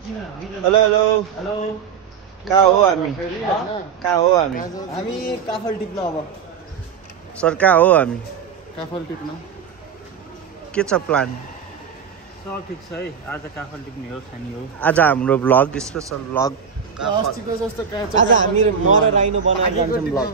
Hello hello hello कहाँ हो हामी हामी काफल टिप्न अब सर कहाँ हो हामी काफल टिप्न के छ प्लान सब ठिक छ है आज काफल टिप्ने हो खाने हो आज हाम्रो भ्लग स्पेशल भ्लग अस्तिको जस्तो आज हामी मर राइनो बनाएर जान्छौँ ब्लग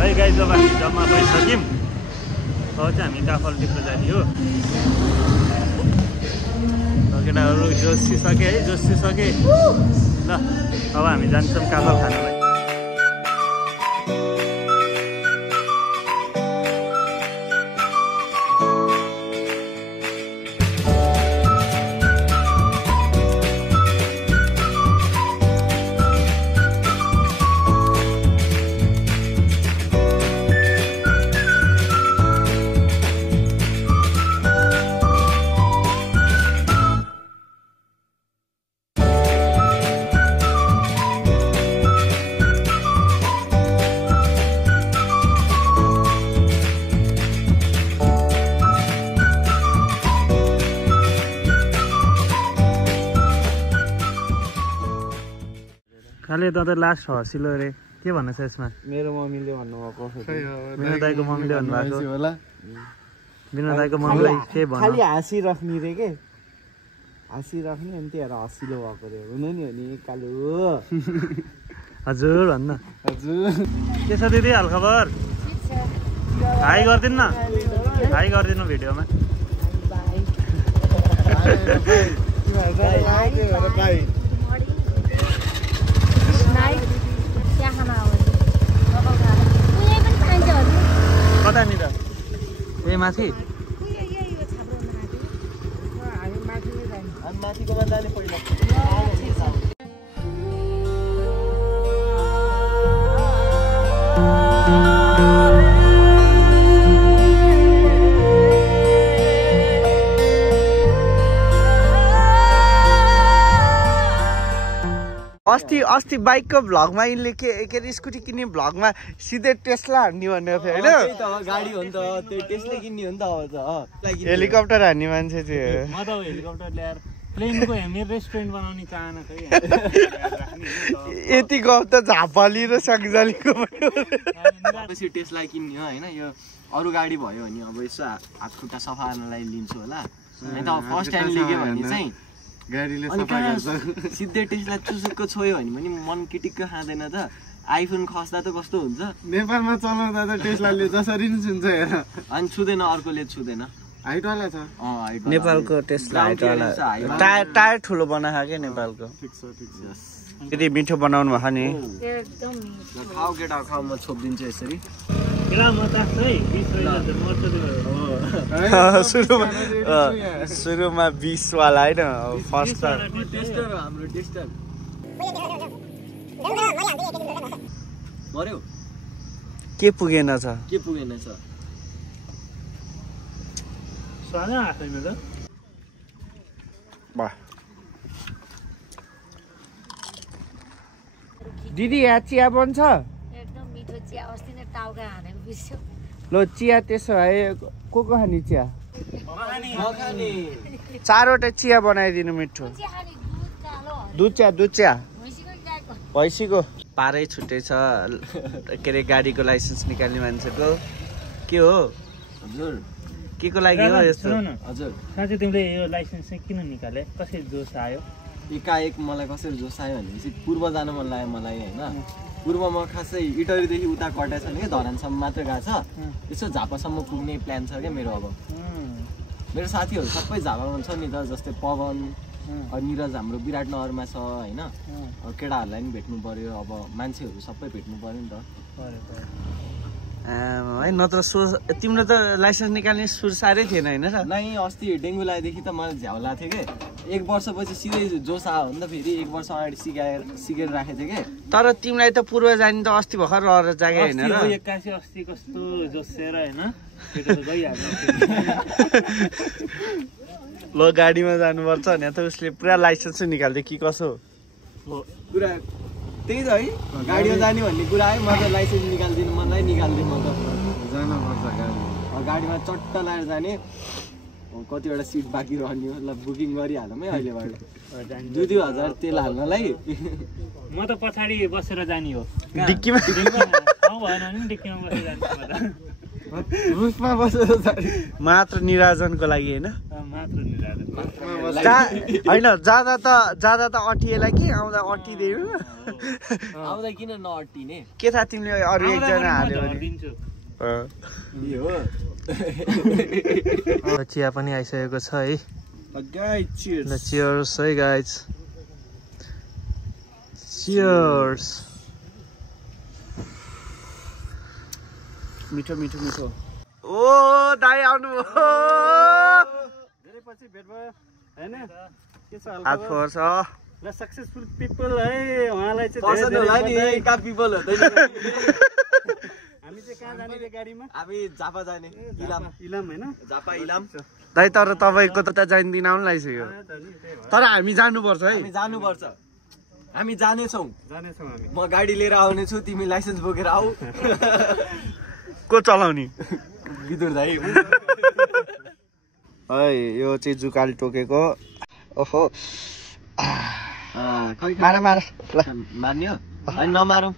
है गाइस जब हामी जम्मा भइसक्यौँ अब चाहिँ हामी काफल टिप्न जाने हो केटाहरू जोसिसके है जोसिसके ल अब हामी जान्छौँ काफल खानलाई खाले त लास्ट हँसिलो अरे के भन्नु छ यसमा मेरो मम्मीले भन्नुभएको विनोद दाइको मम्मीले भन्नुभएको होला विनोद दाइको मम्मीलाई के भन्नु खालि हाँसिराख्ने रे के हाँसिराख्ने अनि त्यही हँसिलो भएको रे हुनु नि हो नि कालो हजुर भन्न हजुर के छ दिदी हालखबर हाई गरिदिनु न हाई गरिदिनु भिडियोमा कतानिर ए माथि माथिकोमा जाने पहिला अस्ति बाइकको भ्लगमा यिनले के अरे स्कुटी किन्ने भ्लगमा सिधै टेस्ला हान्ने भनेको थियो होइन गाडी हो नि त त्यो टेस्ला किन्ने हो नि त अब हेलिकप्टर हान्ने मान्छे थियो म त हेलिकप्टर ल्याएर प्लेनको मेरो रेस्टुरेन्ट बनाउने चाहना खै यति गफ त झापाली र सक्जालीको पछि टेस्ला किन्ने हो होइन यो अरू गाडी भयो भने अब यसो हात खुट्टा सफा गर्नलाई लिन्छु होला होइन त फर्स्ट ह्यान्ड लिग्यो भने चाहिँ गाडीले सफा गर्छ सिधै टेस्ला चुसुक्क छोयो भने पनि मन किटिक्क खाँदैन त आइफोन खस्दा त कस्तो हुन्छ नेपालमा चलाउँदा त टेस्लाले जसरी नि छुन्छ हेर अनि छुँदैन अर्कोले छुँदैन हाइटवाला छ नेपालको टेस्ला हाइटवाला टायर ठुलो बनाएको क्या नेपालको ठिक छ यदि मिठो बनाउनु भएको नि खाऊ केटा खाऊ म छोपिदिन्छु यसरी सुरुमा 20 वाला होइन फर्स्ट हाम्रो टेस्टर मर्यो के पुगेन छ वाह दिदी यहाँ चिया बन्छ एकदम मिठो चिया अस्ति नै टाउका हानेको बिर्स्यो ल चिया त्यसो भए को खाने चिया 4वटा चिया बनाइदिनु मिठो दुध चिया भैँसीको पारै छुट्टै छ के अरे गाडीको लाइसेन्स निकाल्ने मान्छेको के हो हजुर के को लागि हो यस्तो हजुर साँच्चै तिमीले यो लाइसेन्स चाहिँ किन निकाले कसरी जोस आयो एकाएक मलाई कसरी जोस आयो भनेपछि पूर्व जान मन लाग्यो मलाई होइन पूर्वमा खासै इटरीदेखि उता कटाइ छैन कि धरानसम्म मात्र गएको छ यसो झापासम्म पुग्ने प्लान छ क्या मेरो अब मेरो साथीहरू सबै झापामा छ नि त जस्तै पवन निरज हाम्रो विराटनगरमा छ होइन केटाहरूलाई पनि भेट्नु पर्यो अब मान्छेहरू सबै भेट्नु पर्यो नि त है नत्र तिम्रो त लाइसेन्स निकाल्ने सुर साह्रै थिएन होइन र नै अस्ति डेङ्गु लागेदेखि त मलाई झ्याउला थियो कि 1 वर्षपछि सिधै जोस आयो भने त फेरि 1 वर्ष अगाडि सिकेर राखेको थिएँ कि तर तिमीलाई त पूर्व जाने त अस्ति भर्खर रहेर जागे होइन र 81 अस्ति कस्तो जोसेर होइन ल गाडीमा जानुपर्छ भने त उसले पुरा लाइसेन्स निकाल्थ्यो कि कसो पुरा त्यही त है गाडीमा जाने भन्ने कुरा है म त लाइसेन्स निकाल्दिनु मनलाई निकाल्दिनु म त जानुपर्छ गाडीमा चट्ट लाएर जाने कतिवटा सिट बाँकी रहने हो ल बुकिङ गरिहालौँ है अहिलेबाट 2-2 हजार तेल हाल्नलाई म त पछाडि बसेर जाने हो डिक्कीमा ठाउँ भएन भने डिक्कीमा बसेर जाने रुसमा बसेर जाने मात्र निराजनको लागि हैन मात्र निराजन हैन जादा त अटिएला कि आउँदा अटिदिनु आउँदा किन नअट्टिने के थाहा तिमीले अरु एकजना हाल्यो भने दिन्छु हो चिया पनि आइसकेको छ है गाइस चियर्स ल चियर्स है गाइस चियर्स मिठो मिठो मिठो ओ दाइ आउनु धेरै पछि भेट भयो हैन के छ हात फोर्छ ल सक्सेसफुल पिपल है उहाँलाई चाहिँ पर्सन होला नि का पिपल हो हामी चाहिँ कहाँ जाने रे गाडीमा हामी झापा जाने इलाम हैन झापा इलाम दाइ तर तपाईको त जाइन दिन आउन लागिसक्यो तर हामी जानुपर्छ है हामी जानुपर्छ हामी जानेछौँ हामी म गाडी लिएर आउने छु तिमी लाइसेन्स बोकेर आऊ को चलाउने विदुर दाइ है यो चाहिँ जुकाले टोकेको ओहो मार ल मार्ने हो अनि नमारौँ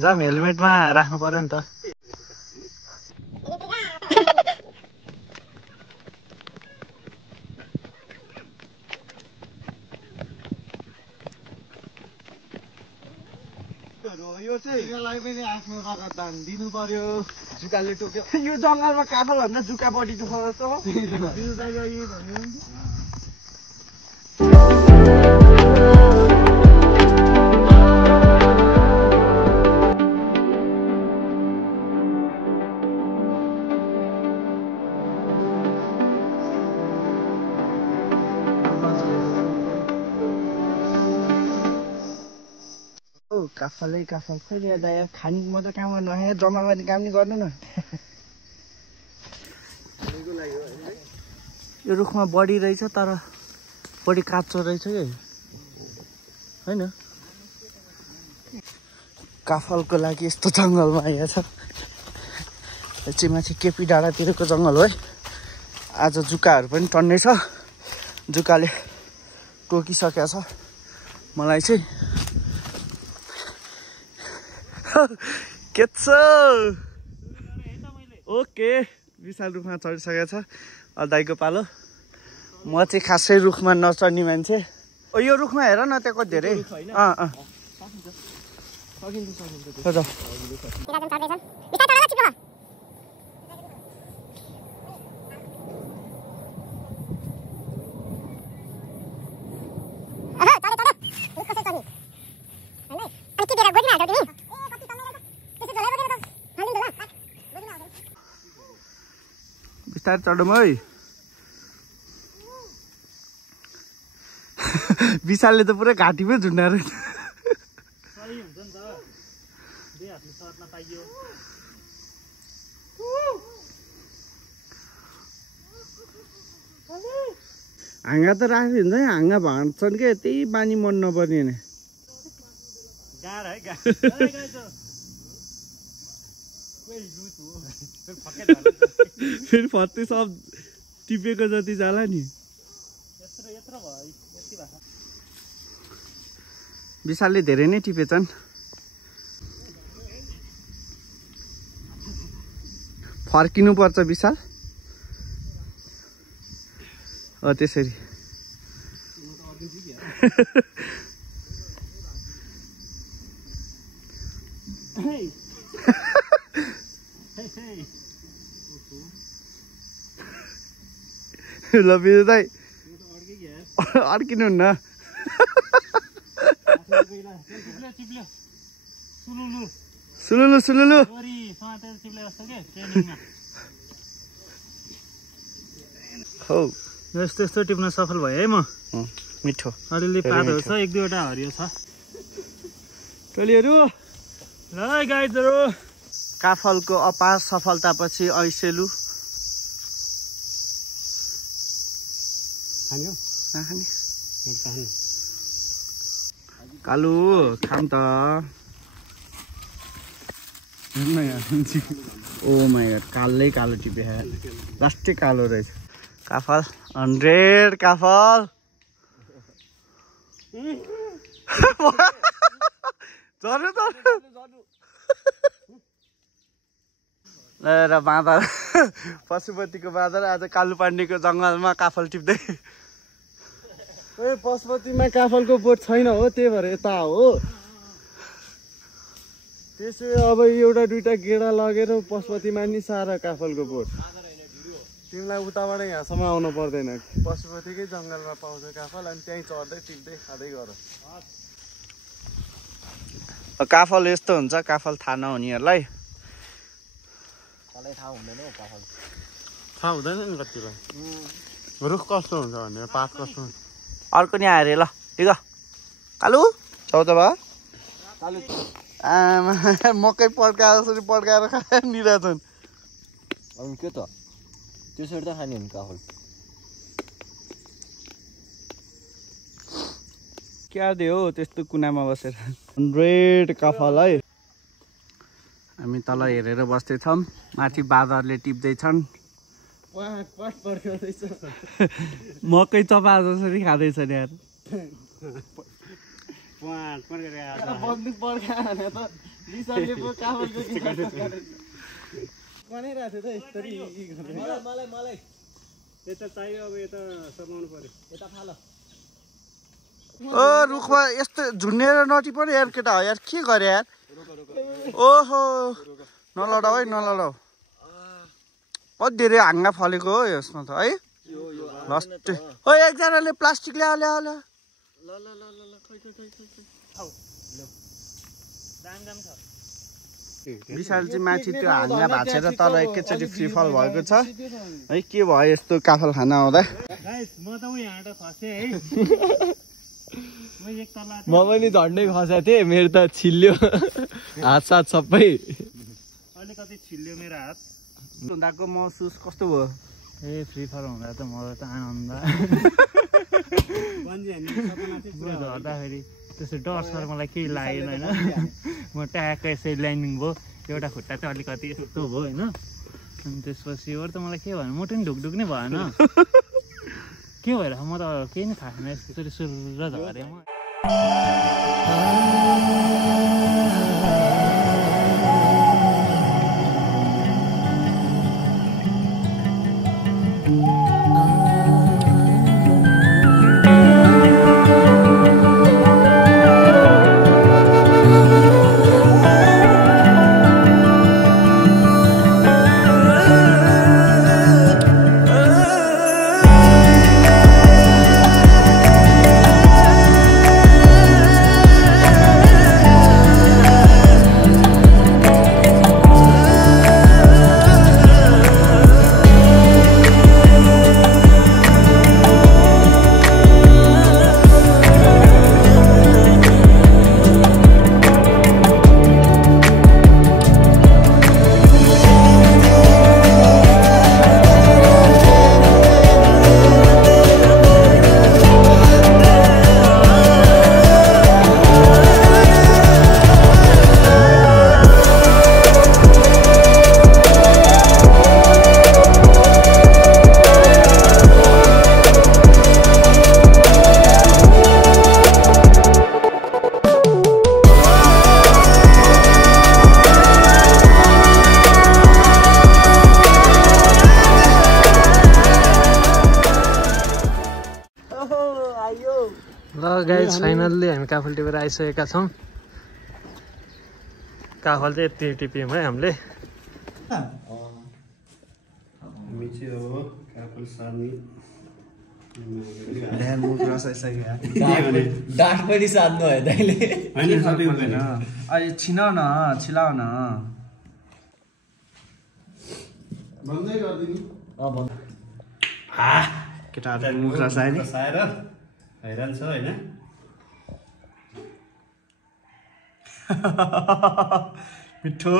जाम हेलमेटमा राख्नु पर्यो नि त यो चाहिँ यसलाई पनि आफ्नो रगतदान दिनु पर्यो जुकाले टोक्यो यो जङ्गलमा काफल भन्दा जुका बढी दुःख जस्तो हो काफलै काफल खोइ दाइ खाने म त काम गर्नु नआए जम्मा गर्ने काम नि गर्नु न यो रुखमा बढी रहेछ तर बढी काँचो रहेछ कि होइन काफलको लागि यस्तो जङ्गलमा आएको छ यो चाहिँ माथि केपी डाँडातिरको जङ्गल हो है आज जुकाहरू पनि टन्नै छ जुकाले टोकिसकेको छ मलाई चाहिँ के छ ओके विशाल रुखमा चढिसकेको छ दाइको पालो म चाहिँ खासै रुखमा नचढ्ने मान्छे यो रुखमा हेर न त्यहाँ कति धेरै बिस्तारै चढौँ है विशालले त पुरै घाँटीमै झुन्डाएर हाँगा त राख्यो हुन्छ हाँगा भाँच्छन् क्या त्यही बानी मन नपर्ने नि फेरि फत्तै सब टिपेको जति जाला नि विशालले धेरै नै टिपेछन् फर्किनु पर्छ विशाल त्यसरी ल बिजु दाइ अड्किनुहुन्न सुलुलु सुलुलु हौ यस्तो यस्तो टिप्न सफल भयो है म मिठो अलिअलि पातहरू छ 1-2वटा हरियो छ टोलीहरू ल गाइजहरू काफलको अपार सफलतापछि ऐसेलु कालु खाम त ओ माय गॉड कालै कालो टिपे लास्टै कालो रहेछ काफल 100 काफल जर्नु र बाँदर पशुपतिको बाँदर आज कालुपाण्डेको जङ्गलमा काफल टिप्दै पशुपतिमा काफलको बोट छैन हो त्यही भएर यता हो त्यसो अब एउटा दुईटा गेडा लगेर पशुपतिमा नि सारा काफलको बोट तिमीलाई उताबाट यहाँसम्म आउनु पर्दैन पशुपतिकै जङ्गलमा पाउँछ काफल अनि त्यहीँ चढ्दै टिप्दै खाँदै गर काफल यस्तो हुन्छ काफल थाहा नहुनेहरूलाई थाहा हुँदैन हौ काफल थाहा हुँदैन नि कतिलाई रुख कस्तो हुन्छ भनेर पात कस्तो हुन्छ अर्को नि आयो अरे ल ठिक कालु चौध भयो आमा मकै पड्काएर जसरी पड्काएर खानिरहेछन् अनि के त त्यसरी त खाने हो नि काफल क्या दे हो त्यस्तो कुनामा बसेर 100 काफल है हामी तल हेरेर बस्दैछौँ माथि बाँदरले टिप्दैछन् मकै चपा जसरी खाँदैछ नि यार ओ रुखमा यस्तो झुन्नेर नटिप्ने यार केटा हो यार के गरे यार ओहो नलडाऊ है नलडाऊ बहुत धेरै हाँगा फलेको हो यसमा त है लास्ट ओ एकजनाले प्लास्टिक ल्याऊ ल्याऊ ल्याऊ विशाल चाहिँ माथि त्यो हाँगा भाँचेर तल एकैचोटि फ्री फल भएको छ है के भयो यस्तो काफल खाना आउँदा म त यहाँबाट खसेँ है म पनि झन्डै खसेको थिएँ मेरो त छिल्यो हात साथ सबै अलिकति छिल्यो मेरो हात हुँदाको महसुस कस्तो भयो ए फ्री फायर हुँदा त मलाई त आनन्द झर्दाखेरि त्यस्तो डर सर मलाई केही लागेन होइन म ट्याक्क यसरी ल्यान्डिङ भयो एउटा खुट्टा चाहिँ अलिकति यस्तो भयो होइन अनि त्यसपछि अरू त मलाई के भयो मुटु नि ढुकढुक नै भएन के भएर म त केही नै थाहा छैन यसरी सुर झरेँ म ल गाइज फाइनल्ली हामी काफल टिपेर आइसकेका छौँ। काफल चाहिँ यति टिप्यौँ है हामीले। डाँट पनि साध्नु है दाइले। अहिले छिनाउ न छिलाउ न केटाहरू मुख रसायो नि हैरान छ होइन मिठो